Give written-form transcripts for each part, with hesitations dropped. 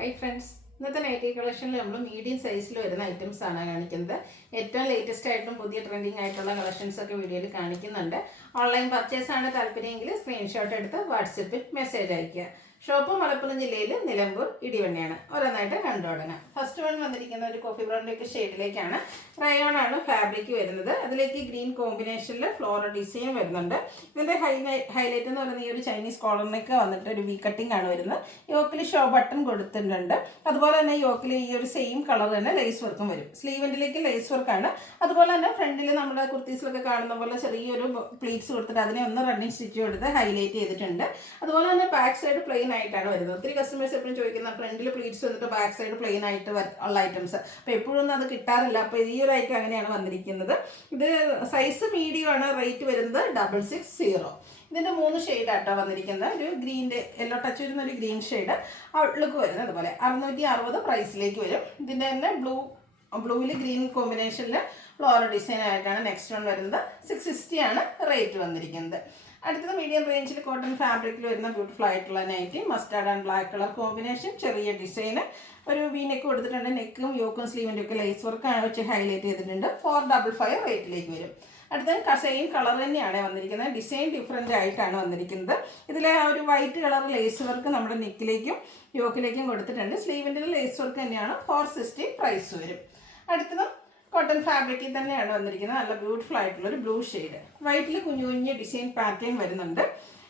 Hi friends, ഇന്നത്തെ nightie കളക്ഷനിൽ നമ്മൾ medium സൈസിൽ വരുന്ന ഐറ്റംസ് ആണ് കാണിക്കുന്നത്. ഏറ്റവും ലേറ്റസ്റ്റ് ആയിട്ടും പുതിയ ട്രെൻഡിങ് ആയിട്ടുള്ള കളക്ഷൻസ് ഒക്കെ വീഡിയോയിൽ കാണിക്കുന്നുണ്ട്. ഓൺലൈൻ പർച്ചേസ് ആണ് താല്പര്യമെങ്കിൽ സ്ക്രീൻഷോട്ട് എടുത്ത് വാട്സപ്പിൽ മെസ്സേജ് അയയ്ക്കുക. ഷോപ്പ് മലപ്പുറം ജില്ലയിൽ നിലമ്പൂർ ഇടിവണ്ണയാണ്. ഓരോന്നായിട്ട് കണ്ടു തുടങ്ങാം. ഫസ്റ്റ് വൺ വന്നിരിക്കുന്ന ഒരു കോഫി ബ്രൗണിലേക്ക് ഷെയ്ഡിലേക്കാണ്. റയോൺ ആണ് ഫാബ്രിക് വരുന്നത്. അതിലേക്ക് ഗ്രീൻ കോമ്പിനേഷനിൽ ഫ്ലോറൽ ഡിസൈൻ വരുന്നുണ്ട്. ഇതിൻ്റെ ഹൈലൈറ്റ് എന്ന് പറയുന്നത് ഈ ഒരു ചൈനീസ് കോളറിനൊക്കെ വന്നിട്ട് ഒരു വി കട്ടിംഗ് ആണ് വരുന്നത്. യോക്കിൽ ഷോ ബട്ടൺ കൊടുത്തിട്ടുണ്ട്. അതുപോലെ തന്നെ യോക്കിൽ ഈ ഒരു സെയിം കളർ തന്നെ ലേസ് വർക്കും വരും. സ്ലീവെൻറ്റിലേക്ക് ലേസ് വർക്കാണ്. അതുപോലെ തന്നെ ഫ്രണ്ടിൽ നമ്മുടെ കുർത്തീസിലൊക്കെ കാണുന്ന പോലെ ചെറിയൊരു പ്ലീറ്റ്സ് കൊടുത്തിട്ട് അതിനെ ഒന്ന് റണ്ണിങ് സ്റ്റിച്ച് കൊടുത്ത് ഹൈലൈറ്റ് ചെയ്തിട്ടുണ്ട്. അതുപോലെ തന്നെ ബാക്ക് സൈഡ് പ്ലെയിൻ ആയിട്ടാണ് വരുന്നത്. ഒത്തിരി കസ്റ്റമേഴ്സ് എപ്പോഴും ചോദിക്കുന്ന ഫ്രണ്ടിൽ പ്ലീറ്റ്സ് വന്നിട്ട് ബാക്ക് സൈഡ് പ്ലെയിൻ ആയിട്ട് ഉള്ള ഐറ്റംസ്. അപ്പോൾ എപ്പോഴൊന്നും അത് കിട്ടാറില്ല. അപ്പോൾ ഈ ഒരു ഐറ്റം അങ്ങനെയാണ് വന്നിരിക്കുന്നത്. ഇത് സൈസ് മീഡിയം ആണ്. റേറ്റ് വരുന്നത് 660. ഇതിൻ്റെ 3 ഷെയ്ഡാട്ടോ വന്നിരിക്കുന്നത്. ഒരു ഗ്രീൻ്റെ യെല്ലോ ടച്ച് വരുന്ന ഒരു ഗ്രീൻ ഷെയ്ഡ് ഔട്ട്ലുക്ക് വരുന്നത്. അതുപോലെ 660 പ്രൈസിലേക്ക് വരും. ഇതിൻ്റെ തന്നെ ബ്ലൂവിൽ ഗ്രീൻ കോമ്പിനേഷനിൽ ഫ്ലോറൽ ഡിസൈൻ ആയിട്ടാണ് നെക്സ്റ്റ് വൺ വരുന്നത്. 660 ആണ് റേറ്റ് വന്നിരിക്കുന്നത്. അടുത്തത് മീഡിയം റേഞ്ചിൽ കോട്ടൺ ഫാബ്രിക്കിൽ വരുന്ന ബ്യൂട്ടിഫുൾ ആയിട്ടുള്ള nighty. Mustard and black colour combination, ചെറിയ ഡിസൈന്, ഒരു വി നെക്ക് കൊടുത്തിട്ടുണ്ട്. നെക്കും യോക്കും സ്ലീവിൻ്റെ ഒക്കെ ലേസ് വർക്കാണ് വെച്ച് ഹൈലൈറ്റ് ചെയ്തിട്ടുണ്ട്. 455 റേറ്റിലേക്ക് വരും. അടുത്ത സെയിം കളർ തന്നെയാണ് വന്നിരിക്കുന്നത്. ഡിസൈൻ ഡിഫറെൻ്റ് ആയിട്ടാണ് വന്നിരിക്കുന്നത്. ഇതിലെ ആ ഒരു വൈറ്റ് കളർ ലേസ് വർക്ക് നമ്മുടെ നെക്കിലേക്കും യോക്കിലേക്കും കൊടുത്തിട്ടുണ്ട്. സ്ലീവിൻ്റെ ലേസ് വർക്ക് തന്നെയാണ്. 460 പ്രൈസ് വരും. അടുത്തത് കോട്ടൺ ഫാബ്രിക്കിൽ തന്നെയാണ് വന്നിരിക്കുന്നത്. നല്ല ബ്യൂട്ടിഫുൾ ആയിട്ടുള്ളൊരു ബ്ലൂ ഷെയ്ഡ്. വൈറ്റിൽ കുഞ്ഞു കുഞ്ഞ് ഡിസൈൻ പാറ്റേൺ വരുന്നുണ്ട്.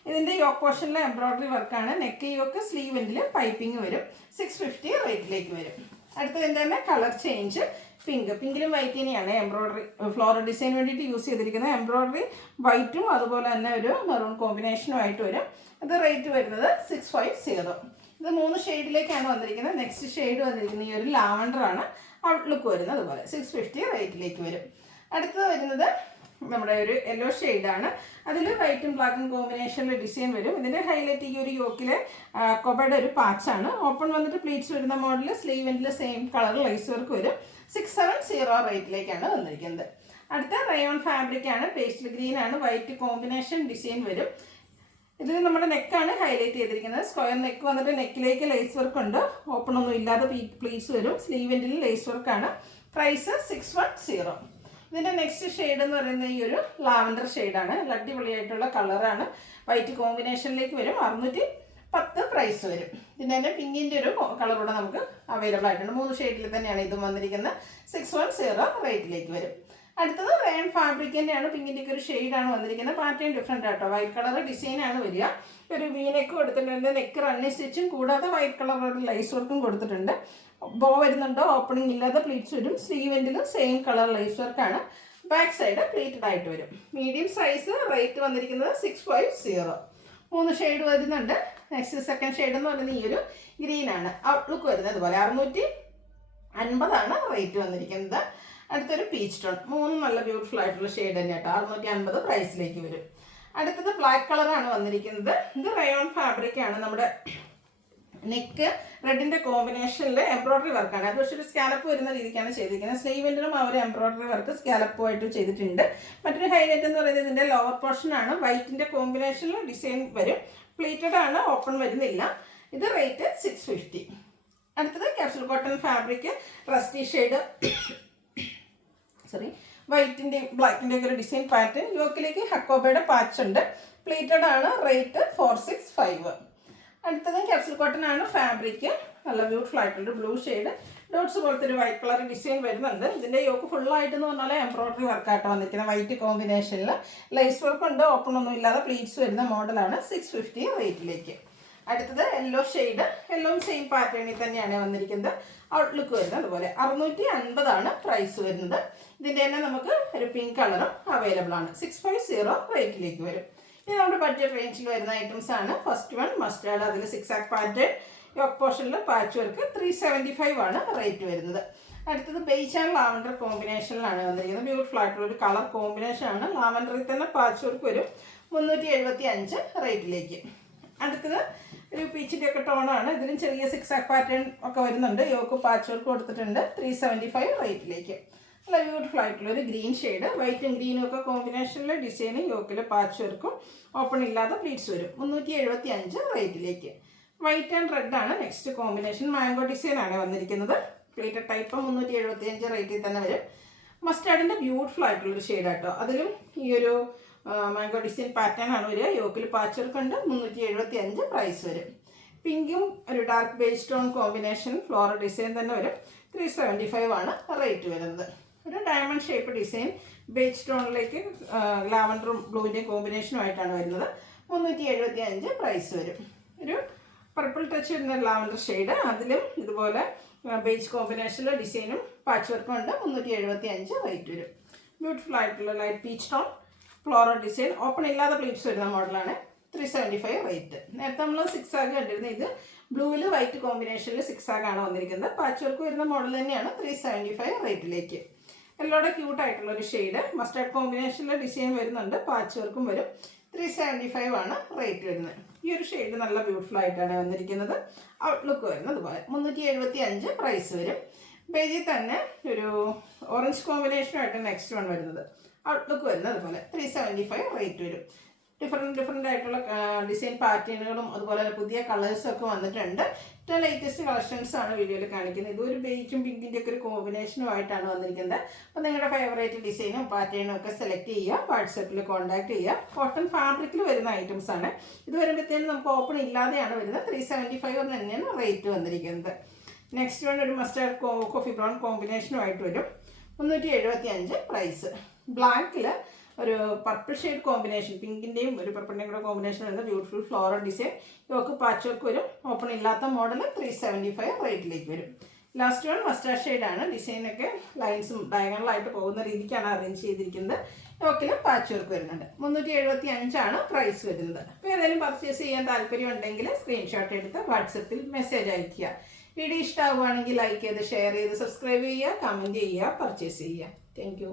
ഇതിൻ്റെ യോക്ക് പോർഷനിലെ എംബ്രോയ്ഡറി വർക്കാണ്. നെക്ക് യോക്ക് സ്ലീവെൻറ്റിൽ പൈപ്പിംഗ് വരും. 650 റേറ്റിലേക്ക് വരും. അടുത്തതിൻ്റെ തന്നെ കളർ ചേഞ്ച് പിങ്കിലും വൈറ്റിനെയാണ് എംബ്രോയ്ഡറി ഫ്ലോറൽ ഡിസൈൻ വേണ്ടിയിട്ട് യൂസ് ചെയ്തിരിക്കുന്നത്. എംബ്രോയ്ഡറി വൈറ്റും അതുപോലെ തന്നെ ഒരു മെറൂൺ കോമ്പിനേഷനും ആയിട്ട് വരും. ഇത് റേറ്റ് വരുന്നത് 650. ഇത് 3 ഷെയ്ഡിലേക്കാണ് വന്നിരിക്കുന്നത്. നെക്സ്റ്റ് ഷെയ്ഡ് വന്നിരിക്കുന്നത് ഈ ഒരു ലാവണ്ടർ ആണ്. ഔട്ട്ലുക്ക് വരുന്നത് അതുപോലെ 650 റേറ്റിലേക്ക് വരും. അടുത്തത് വരുന്നത് നമ്മുടെ ഒരു യെല്ലോ ഷെയ്ഡാണ്. അതിൽ വൈറ്റും ബ്ലാക്കും കോമ്പിനേഷനിൽ ഡിസൈൻ വരും. ഇതിൻ്റെ ഹൈലൈറ്റ് ഈ ഒരു യോക്കിലെ കൊബയുടെ ഒരു പാച്ചാണ്. ഓപ്പൺ വന്നിട്ട് പ്ലീറ്റ്സ് വരുന്ന മോഡൽ. സ്ലീവെൻറ്റിൽ സെയിം കളർ ലൈസ് വർക്ക് വരും. 670 റേറ്റിലേക്കാണ് വന്നിരിക്കുന്നത്. അടുത്ത റയോൺ ഫാബ്രിക്കാണ്. പേസ്റ്റൽ ഗ്രീൻ ആണ്. വൈറ്റ് കോമ്പിനേഷൻ ഡിസൈൻ വരും. ഇതിൽ നമ്മുടെ നെക്കാണ് ഹൈലൈറ്റ് ചെയ്തിരിക്കുന്നത്. സ്ക്വയർ നെക്ക് വന്നിട്ട് നെക്കിലേക്ക് ലേസ് വർക്ക് ഉണ്ട്. ഓപ്പൺ ഒന്നും ഇല്ലാതെ പ്ലീറ്റ്സ് വരും. സ്ലീവെൻറ്റിൽ ലേസ് വർക്കാണ്. പ്രൈസ് 610. ഇതിൻ്റെ നെക്സ്റ്റ് ഷെയ്ഡ് എന്ന് പറയുന്നത് ഈ ഒരു ലാവൻഡർ ഷെയ്ഡാണ്. അടിപൊളിയായിട്ടുള്ള കളറാണ്. വൈറ്റ് കോമ്പിനേഷനിലേക്ക് വരും. 610 പ്രൈസ് വരും. ഇതിൻ്റെ തന്നെ പിങ്കിൻ്റെ ഒരു കളർ കൂടെ നമുക്ക് അവൈലബിൾ ആയിട്ടുണ്ട്. 3 ഷെയ്ഡിൽ തന്നെയാണ് ഇതും വന്നിരിക്കുന്നത്. 610 റേറ്റിലേക്ക് വരും. അടുത്തത് റയോൺ ഫാബ്രിക് തന്നെയാണ്. പിങ്കിൻ്റെയൊക്കെ ഒരു ഷെയ്ഡാണ് വന്നിരിക്കുന്നത്. പാറ്റേൺ ഡിഫറെൻ്റ് ആട്ടോ. വൈറ്റ് കളർ ഡിസൈനാണ് വരിക. ഒരു വി നെക്ക് കൊടുത്തിട്ടുണ്ട്. നെക്ക് റണ്ണിങ് സ്റ്റിച്ചും കൂടാതെ വൈറ്റ് കളർ ഒരു ലൈസ് വർക്കും കൊടുത്തിട്ടുണ്ട്. ബോ വരുന്നുണ്ടോ, ഓപ്പണിംഗ് ഇല്ലാതെ പ്ലീറ്റ്സ് വരും. സ്ലീവെൻറ്റിലും സെയിം കളർ ലൈസ് വർക്കാണ്. ബാക്ക് സൈഡ് പ്ലീറ്റഡ് ആയിട്ട് വരും. Medium size. റേറ്റ് വന്നിരിക്കുന്നത് 650. 3 ഷെയ്ഡ് വരുന്നുണ്ട്. നെക്സ്റ്റ് സെക്കൻഡ് ഷെയ്ഡ് എന്ന് പറയുന്നത് ഈ ഒരു ഗ്രീനാണ്. ഔട്ട്ലുക്ക് വരുന്നത് അതുപോലെ 650 റേറ്റ് വന്നിരിക്കുന്നത്. അടുത്തൊരു പീച്ച് ടോൺ. 3 നല്ല ബ്യൂട്ടിഫുൾ ആയിട്ടുള്ള ഷെയ്ഡ് തന്നെ കേട്ടോ. 650 പ്രൈസിലേക്ക് വരും. അടുത്തത് ബ്ലാക്ക് കളറാണ് വന്നിരിക്കുന്നത്. ഇത് റയോൺ ഫാബ്രിക് ആണ്. നമ്മുടെ നെക്ക് റെഡിൻ്റെ കോമ്പിനേഷനിൽ എംബ്രോയ്ഡറി വർക്കാണ്. അത് പക്ഷേ ഒരു സ്കാലപ്പ് വരുന്ന രീതിക്കാണ് ചെയ്തിരിക്കുന്നത്. സ്ലീവെൻറ്റിലും അവർ എംബ്രോയ്ഡറി വർക്ക് സ്കാലപ്പുമായിട്ട് ചെയ്തിട്ടുണ്ട്. മറ്റൊരു ഹൈലൈറ്റ് എന്ന് പറയുന്നത് ഇതിൻ്റെ ലോവർ പോർഷനാണ്. വൈറ്റിൻ്റെ കോമ്പിനേഷനിൽ ഡിസൈൻ വരും. പ്ലീറ്റഡ് ആണ്. ഓപ്പൺ വരുന്നില്ല. ഇത് റേറ്റ് 650. അടുത്തത് capsule cotton fabric. Rusty shade വൈറ്റിൻ്റെയും ബ്ലാക്കിൻ്റെയും ഒരു ഡിസൈൻ പാറ്റേൺ. യോക്കിലേക്ക് ഹക്കോബയുടെ പാച്ച് ഉണ്ട്. പ്ലീറ്റഡ് ആണ്. റേറ്റ് 465. അടുത്തത് ക്യാപ്സൂൾ കോട്ടൺ ആണ് ഫാബ്രിക്. നല്ല ബ്യൂട്ടിഫുൾ ആയിട്ടുണ്ട്. ബ്ലൂ ഷെയ്ഡ് ഡോട്ട്സ് പോലത്തെ ഒരു വൈറ്റ് കളർ ഡിസൈൻ വരുന്നുണ്ട്. ഇതിൻ്റെ യോക്ക് ഫുള്ളായിട്ടെന്ന് പറഞ്ഞാൽ എംബ്രോയ്ഡറി വർക്കായിട്ട് വന്നിരിക്കുന്നത്. വൈറ്റ് കോമ്പിനേഷനിൽ ലൈസ് വർക്ക് ഉണ്ട്. ഓപ്പൺ ഒന്നും ഇല്ലാതെ പ്ലീറ്റ്സ് വരുന്ന മോഡലാണ്. 650 റേറ്റിലേക്ക്. അടുത്തത് യെല്ലോ ഷെയ്ഡ്. യെല്ലോയും സെയിം പാറ്റേണിൽ തന്നെയാണ് വന്നിരിക്കുന്നത്. ഔട്ട്ലുക്ക് വരുന്നത് അതുപോലെ 650 പ്രൈസ് വരുന്നത്. ഇതിൻ്റെ തന്നെ നമുക്ക് ഒരു പിങ്ക് കളറും അവൈലബിൾ ആണ്. 650 റേറ്റിലേക്ക് വരും. ഇത് നമ്മുടെ ബഡ്ജറ്റ് റേഞ്ചിൽ വരുന്ന ഐറ്റംസ് ആണ്. First one mustard. അതിൽ 6 പാറ്റേൺ. യോക്ക് പോർഷനിൽ പാച്ച് വർക്ക്. 375 റേറ്റ് വരുന്നത്. അടുത്തത് ബേജ് ആൻഡ് ലാവൻഡർ കോമ്പിനേഷനിലാണ് വന്നിരിക്കുന്നത്. ബ്യൂട്ടിഫുൾ ആയിട്ടുള്ള ഒരു കളർ കോമ്പിനേഷൻ ആണ്. ലാവൻഡറിൽ തന്നെ പാച്ച് വർക്ക് വരും. 375 റേറ്റിലേക്ക്. അടുത്തത് ഒരു പീച്ചിൻ്റെ ഒക്കെ ടോണാണ്. ഇതിലും ചെറിയ 6 പാറ്റേൺ ഒക്കെ വരുന്നുണ്ട്. യോക്ക് പാച്ച് വർക്ക് കൊടുത്തിട്ടുണ്ട്. 375 റേറ്റിലേക്ക്. നല്ല ബ്യൂട്ടിഫുൾ ആയിട്ടുള്ള ഒരു ഗ്രീൻ ഷെയ്ഡ്. വൈറ്റും ഗ്രീനും ഒക്കെ കോമ്പിനേഷനിൽ ഡിസൈനും യോക്കിൽ പാച്ച് വർക്കും ഓപ്പൺ ഇല്ലാതെ പ്ലീറ്റ്സ് വരും. 375 റേറ്റിലേക്ക്. വൈറ്റ് ആൻഡ് റെഡ് ആണ് നെക്സ്റ്റ് കോമ്പിനേഷൻ. മാംഗോ ഡിസൈൻ ആണ് വന്നിരിക്കുന്നത്. പ്ലേറ്റഡ് ടൈപ്പ് 375 റേറ്റിൽ തന്നെ വരും. മസ്റ്റാർഡിൻ്റെ ബ്യൂട്ടിഫുൾ ആയിട്ടുള്ളൊരു ഷെയ്ഡാട്ടോ. അതിലും ഈ ഒരു മാംഗോ ഡിസൈൻ പാറ്റേൺ ആണ് വരിക. യോക്കിൽ പാച്ച് വർക്ക് ഉണ്ട്. 375 പ്രൈസ് വരും. പിങ്കും ഒരു dark beige tone combination floral design തന്നെ വരും. 375 ആണ് റേറ്റ് വരുന്നത്. ഒരു ഡയമണ്ട് ഷേപ്പ് ഡിസൈൻ ബേജ് ടോണിലേക്ക് ലാവൻഡറും ബ്ലൂവിൻ്റെയും കോമ്പിനേഷനുമായിട്ടാണ് വരുന്നത്. 375 പ്രൈസ് വരും. ഒരു പർപ്പിൾ ടച്ച് വരുന്ന ലാവൻഡർ ഷെയ്ഡ്, അതിലും ഇതുപോലെ ബേജ് കോമ്പിനേഷനിലെ ഡിസൈനും പാച്ച് വർക്കും ഉണ്ട്. 375 റേറ്റ് വരും. ബ്യൂട്ടിഫുൾ ആയിട്ടുള്ള light peach tone floral design open ഇല്ലാതെ പ്ലീറ്റ്സ് വരുന്ന മോഡലാണ്. 375 റേറ്റ്. നേരത്തെ നമ്മൾ 6 ആഗ് കണ്ടിരുന്നത്. ഇത് ബ്ലൂവിൽ വൈറ്റ് കോമ്പിനേഷനിൽ 6 ആഗാണ് വന്നിരിക്കുന്നത്. പാച്ച് വർക്ക് വരുന്ന മോഡൽ തന്നെയാണ്. 375 റേറ്റിലേക്ക്. എല്ലോടെ ക്യൂട്ടായിട്ടുള്ളൊരു ഷെയ്ഡ്. മസ്റ്റാർഡ് കോമ്പിനേഷനിലെ ഡിസൈൻ വരുന്നുണ്ട്. പാച്ച് വർക്കും വരും. 375 ആണ് റേറ്റ് വരുന്നത്. ഈ ഒരു ഷെയ്ഡ് നല്ല ബ്യൂട്ടിഫുൾ ആയിട്ടാണ് വന്നിരിക്കുന്നത്. ഔട്ട്ലുക്ക് വരുന്നത് അതുപോലെ. 375 പ്രൈസ് വരും. ബേജിൽ തന്നെ ഒരു ഓറഞ്ച് കോമ്പിനേഷനുമായിട്ട് നെക്സ്റ്റ് വൺ വരുന്നത്. ഔട്ട്ലുക്ക് വരുന്നത് അതുപോലെ. 375 റേറ്റ് വരും. ഡിഫറെൻ്റ് ആയിട്ടുള്ള ഡിസൈൻ പാറ്റേണുകളും അതുപോലെ തന്നെ പുതിയ കളേഴ്സൊക്കെ വന്നിട്ടുണ്ട്. ഏറ്റവും ലേറ്റസ്റ്റ് കളക്ഷൻസ് ആണ് വീഡിയോയിൽ കാണിക്കുന്നത്. ഇതൊരു ബേജും പിങ്കിൻ്റെ ഒക്കെ ഒരു കോമ്പിനേഷനുമായിട്ടാണ് വന്നിരിക്കുന്നത്. അപ്പോൾ നിങ്ങളുടെ ഫേവറേറ്റ് ഡിസൈനും പാറ്റേണും ഒക്കെ സെലക്ട് ചെയ്യുക. വാട്സപ്പിൽ കോൺടാക്ട് ചെയ്യുക. കോട്ടൺ ഫാബ്രിക്കിൽ വരുന്ന ഐറ്റംസ് ആണ്. ഇത് വരുമ്പോഴത്തേനും നമുക്ക് ഓപ്പൺ ഇല്ലാതെയാണ് വരുന്നത്. 375 തന്നെയാണ് റേറ്റ് വന്നിരിക്കുന്നത്. നെക്സ്റ്റ് വൺ ഒരു മസ്റ്റാർഡ് കോഫി ബ്രൗൺ കോമ്പിനേഷനുമായിട്ട് വരും. 375 പ്രൈസ്. ബ്ലാക്കിൽ ഒരു പർപ്പിൾ ഷെയ്ഡ് കോമ്പിനേഷൻ, പിങ്കിൻ്റെയും ഒരു പർപ്പിളിൻ്റെയും കൂടെ കോമ്പിനേഷൻ വരുന്ന ബ്യൂട്ടിഫുൾ ഫ്ലോറൽ ഡിസൈൻ. ഇവർക്ക് പാച്ച് വർക്ക് വരും. ഓപ്പൺ ഇല്ലാത്ത മോഡൽ 375 റേറ്റിലേക്ക് വരും. ലാസ്റ്റ് വൺ മസ്റ്റാർഡ് ഷെയ്ഡാണ്. ഡിസൈനൊക്കെ ലൈൻസും ഡയഗണലായിട്ട് പോകുന്ന രീതിക്കാണ് അറേഞ്ച് ചെയ്തിരിക്കുന്നത്. ഇവക്കിൽ പാച്ച് വർക്ക് വരുന്നുണ്ട്. 375 ആണ് പ്രൈസ് വരുന്നത്. അപ്പോൾ ഏതെങ്കിലും പർച്ചേസ് ചെയ്യാൻ താല്പര്യം ഉണ്ടെങ്കിൽ സ്ക്രീൻഷോട്ട് എടുത്ത് വാട്സപ്പിൽ മെസ്സേജ് അയയ്ക്കുക. വീഡിയോ ഇഷ്ടമാവുകയാണെങ്കിൽ ലൈക്ക് ചെയ്ത് ഷെയർ ചെയ്ത് സബ്സ്ക്രൈബ് ചെയ്യുക, കമൻറ്റ് ചെയ്യുക, പർച്ചേസ് ചെയ്യുക. താങ്ക്